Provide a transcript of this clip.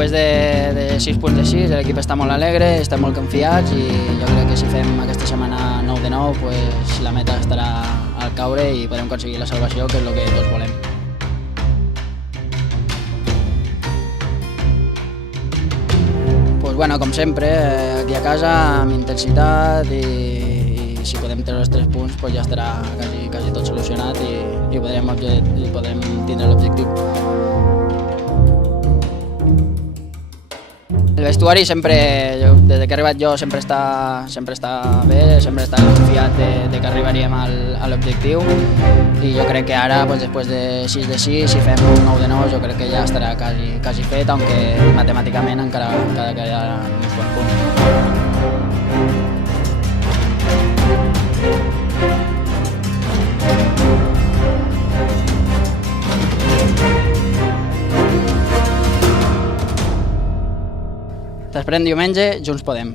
Després de 6 punts de 6, l'equip està molt alegre, estem molt confiats i jo crec que si fem aquesta setmana 9 de 9, pues la meta estarà al caure i podrem aconseguir la salvació, que és el que tots volem. Pues bueno, com sempre, aquí a casa, amb intensitat i si podem treure els 3 punts pues ja estarà quasi tot solucionat i podrem tindre l'objectiu. El vestuari sempre, des que he arribat jo, sempre està bé, sempre està confiat que arribaríem a l'objectiu i jo crec que ara, després de 6 de 6, si fem 9 de 9, jo crec que ja estarà quasi fet, aunque matemàticament encara quedarà uns quants punts. T'esperem diumenge, junts podem.